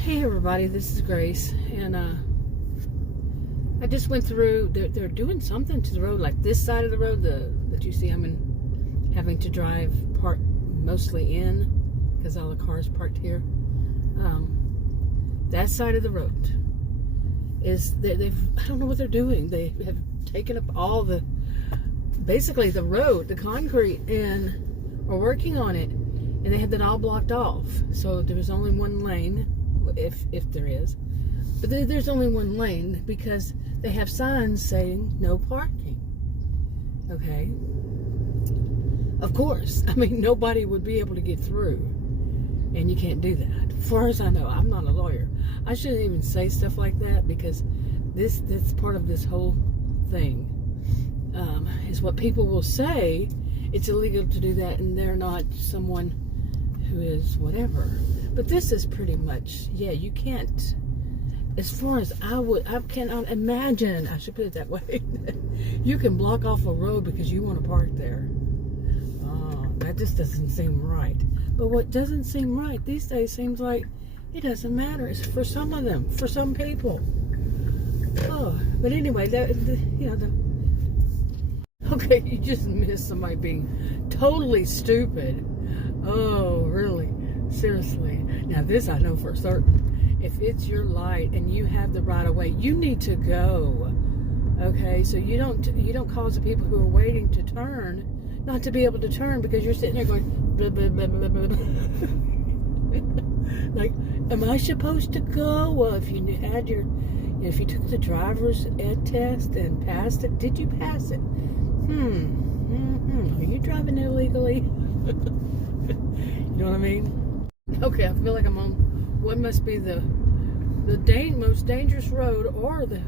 Hey everybody, this is Grace, and I just went through. They're doing something to the road, like this side of the road that you see. I'm having to drive mostly in because all the cars parked here. That side of the road is they've I don't know what they're doing. They have taken up all basically the road, the concrete, and are working on it, and they had that all blocked off. So there was only one lane. If there is, but there's only one lane because they have signs saying no parking. Okay, of course, I mean nobody would be able to get through, and you can't do that. As far as I know, I'm not a lawyer. I shouldn't even say stuff like that because that's part of this whole thing. Is what people will say. It's illegal to do that, and they're not someone who is whatever. But this is pretty much, yeah, you can't, as far as I cannot imagine, I should put it that way, you can block off a road because you want to park there. That just doesn't seem right. But what doesn't seem right these days seems like it doesn't matter. It's for some of them, for some people. But anyway, okay, you just missed somebody being totally stupid. Oh, really? Seriously. Now this I know for certain. If it's your light and you have the right of way, you need to go. Okay, so you don't cause the people who are waiting to turn not to be able to turn because you're sitting there going blah, blah, blah, blah, blah, blah. Like, am I supposed to go? Well, if you had if you took the driver's ed test and passed it, did you pass it? Are you driving illegally? You know what I mean? Okay, I feel like I'm on what must be the most dangerous road, or the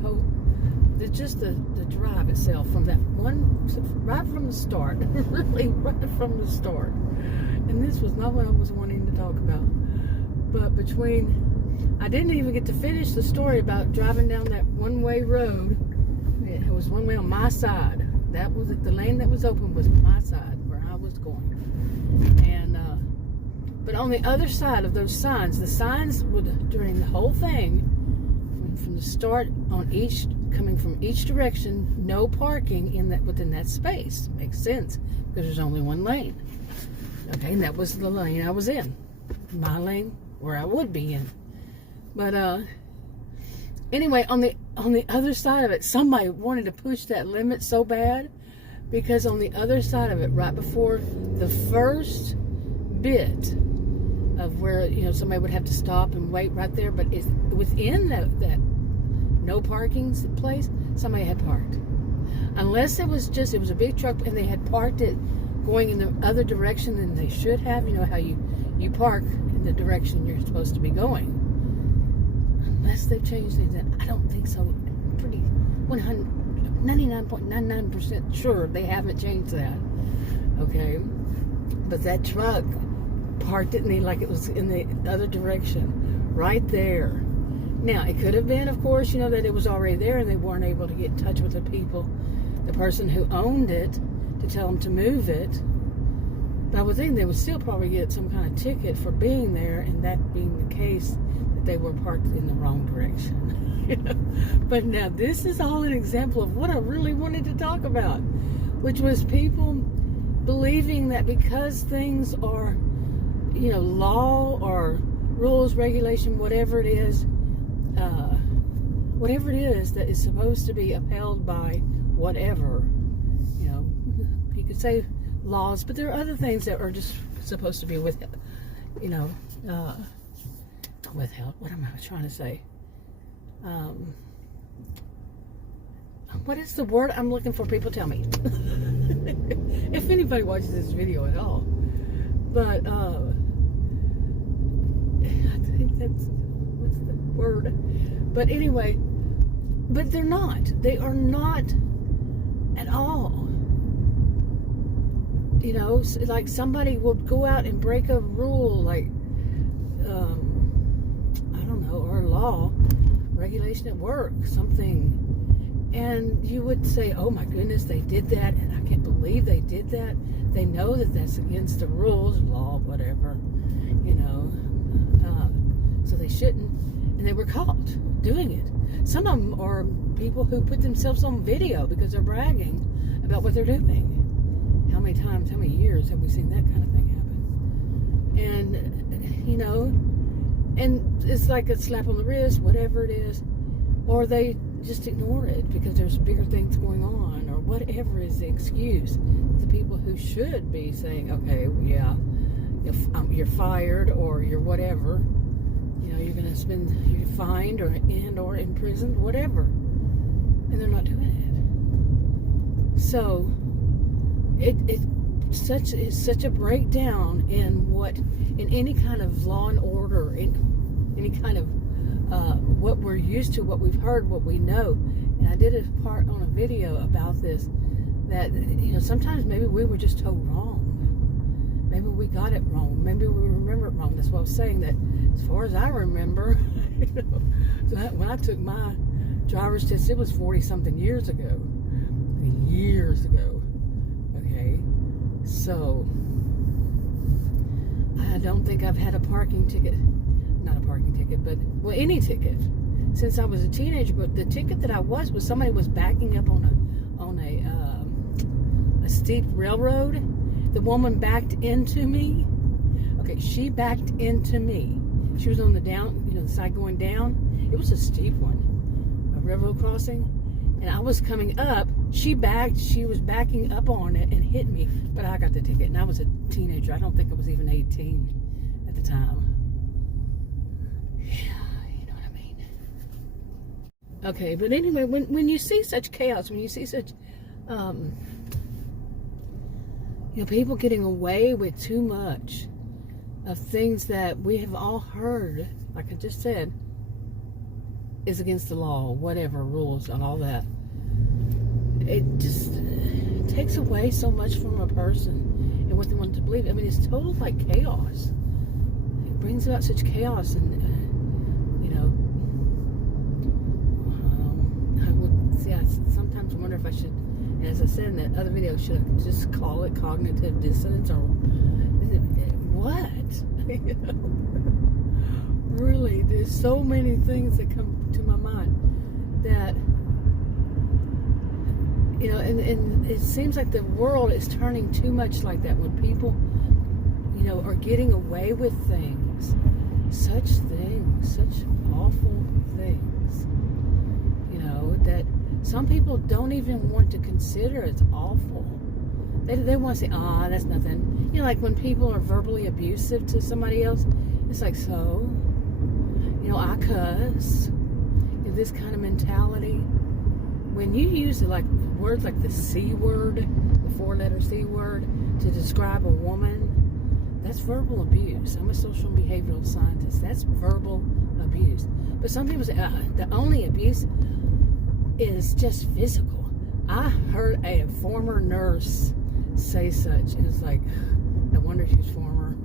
drive itself from that one, right from the start, really right from the start. And this was not what I was wanting to talk about. But I didn't even get to finish the story about driving down that one-way road. It was one way on my side. That was the lane that was open was my side where I was going. And but on the other side of those signs, the signs would, during the whole thing, from the start coming from each direction, no parking within that space. Makes sense because there's only one lane. Okay, and that was the lane I was in, my lane where I would be in. But anyway, on the other side of it, somebody wanted to push that limit so bad because on the other side of it, right before the first bit of where somebody would have to stop and wait right there, but it's within that no parking place, somebody had parked. Unless it was a big truck and they had parked it going in the other direction than they should have. You know how you park in the direction you're supposed to be going. Unless they've changed things, and I don't think so. I'm pretty 99.99% sure they haven't changed that. Okay, but that truck parked it like it was in the other direction, right there. Now, it could have been, of course, that it was already there and they weren't able to get in touch with the person who owned it to tell them to move it. But I would think they would still probably get some kind of ticket for being there, and that being the case, that they were parked in the wrong direction. But now, this is all an example of what I really wanted to talk about, which was people believing that because things are law or rules, regulation, whatever it is that is supposed to be upheld by whatever, you could say laws, but there are other things that are just supposed to be withheld. Withheld. What am I trying to say? What is the word I'm looking for? People tell me. If anybody watches this video at all. But I think what's the word? But anyway, but they're not. They are not at all. Like somebody will go out and break a rule, like I don't know, or a law, regulation at work, something. And you would say, oh my goodness, they did that, and I can't believe they did that. They know that that's against the rules, law, whatever, so they shouldn't, and they were caught doing it. Some of them are people who put themselves on video because they're bragging about what they're doing. How many times, how many years have we seen that kind of thing happen? And, you know, and it's like a slap on the wrist, whatever it is, or they just ignore it because there's bigger things going on, or whatever is the excuse. The people who should be saying, okay, yeah, you're fired, or you're whatever, you know, you're going to you're fined or imprisoned, whatever, and they're not doing it. So it's such a breakdown in any kind of law and order, in any kind of what we're used to, what we've heard, what we know. And I did a part on a video about this, that, you know, sometimes maybe we were just told wrong. Maybe we got it wrong. Maybe we remember it wrong. That's what I was saying, that as far as I remember, you know, so when I took my driver's test, it was 40-something years ago. Years ago. Okay? So, I don't think I've had a parking ticket. Not a parking ticket, but, well, any ticket since I was a teenager. But the ticket that I was somebody was backing up on a steep railroad. The woman backed into me. Okay, she backed into me. She was on the the side going down. It was a steep one, a railroad crossing, and I was coming up. She was backing up on it and hit me, but I got the ticket, and I was a teenager. I don't think I was even 18 at the time. Yeah, you know what I mean. Okay, but anyway, when you see such chaos, when you see such, you know, people getting away with too much of things that we have all heard, like I just said, is against the law, whatever, rules and all that. It just takes away so much from a person and what they want to believe. I mean, it's total like chaos. It brings about such chaos, and you know, I sometimes wonder if I should, and as I said in that other video, should I just call it cognitive dissonance, or what? You know? Really, there's so many things that come to my mind that, you know, and it seems like the world is turning too much like that, when people, you know, are getting away with things, such awful things, you know, that some people don't even want to consider as awful. They want to say, that's nothing. You know, like when people are verbally abusive to somebody else, it's like, so, you know, I cuss. You know, this kind of mentality. When you use like words like the C word, the 4-letter C word, to describe a woman, that's verbal abuse. I'm a social and behavioral scientist. That's verbal abuse. But some people say, the only abuse is just physical. I heard a former nurse say such, and it's like, no wonder she's former.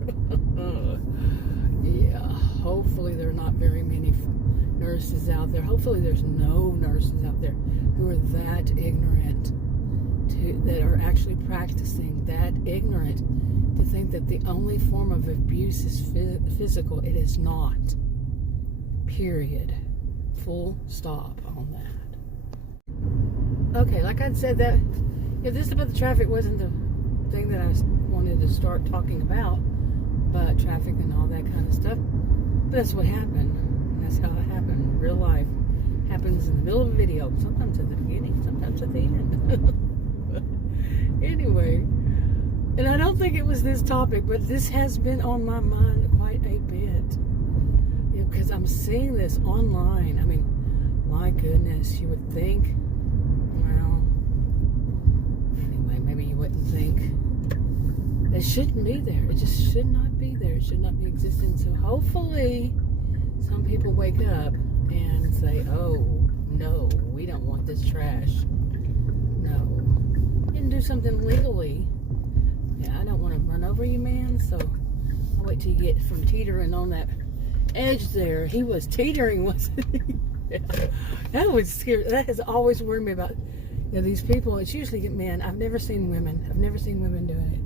Yeah, hopefully there are not very many nurses out there. Hopefully there's no nurses out there who are that ignorant, that are actually practicing that ignorant, to think that the only form of abuse is physical. It is not. Period. Full stop on that. Okay, like I said, that if this about the traffic wasn't the thing that I wanted to start talking about, but traffic and all that kind of stuff. But that's what happened. That's how it happened. Real life happens in the middle of a video. Sometimes at the beginning, sometimes at the end. Anyway, and I don't think it was this topic, but this has been on my mind quite a bit. You know, because I'm seeing this online. I mean, my goodness, you would think, well, anyway, maybe you wouldn't think. It shouldn't be there. It just should not be there. It should not be existing. So hopefully some people wake up and say, oh, no, we don't want this trash. No. And do something legally. Yeah, I don't want to run over you, man, so I'll wait till you get from teetering on that edge there. He was teetering, wasn't he? Yeah. That was scary. That has always worried me about, you know, these people. It's usually men. I've never seen women. I've never seen women doing it.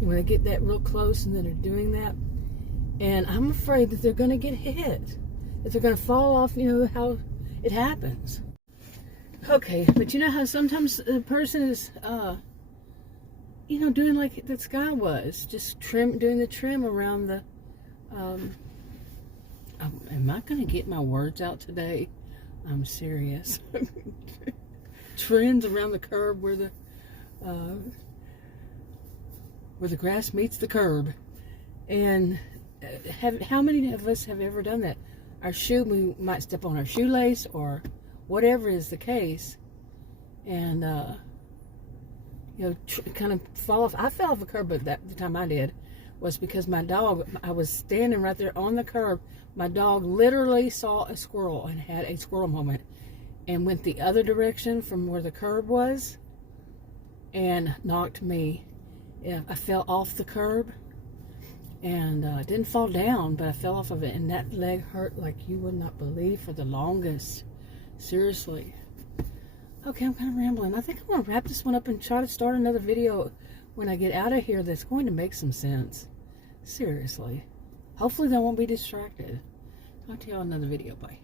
And when they get that real close and then they're doing that, and I'm afraid that they're going to get hit. if they're going to fall off, you know, how it happens. Okay, but you know how sometimes a person is, you know, doing like this guy was, just doing the trim around the, am I going to get my words out today? I'm serious. Trims around the curb where the grass meets the curb. And how many of us have ever done that? We might step on our shoelace or whatever is the case, and you know, kind of fall off. I fell off a curb, but the time I did was because my dog, I was standing right there on the curb. My dog literally saw a squirrel and had a squirrel moment and went the other direction from where the curb was and knocked me. Yeah, I fell off the curb and didn't fall down, but I fell off of it, and that leg hurt like you would not believe for the longest. Seriously. Okay, I'm kind of rambling. I think I'm going to wrap this one up and try to start another video when I get out of here that's going to make some sense. Seriously. Hopefully they won't be distracted. Talk to y'all in another video. Bye.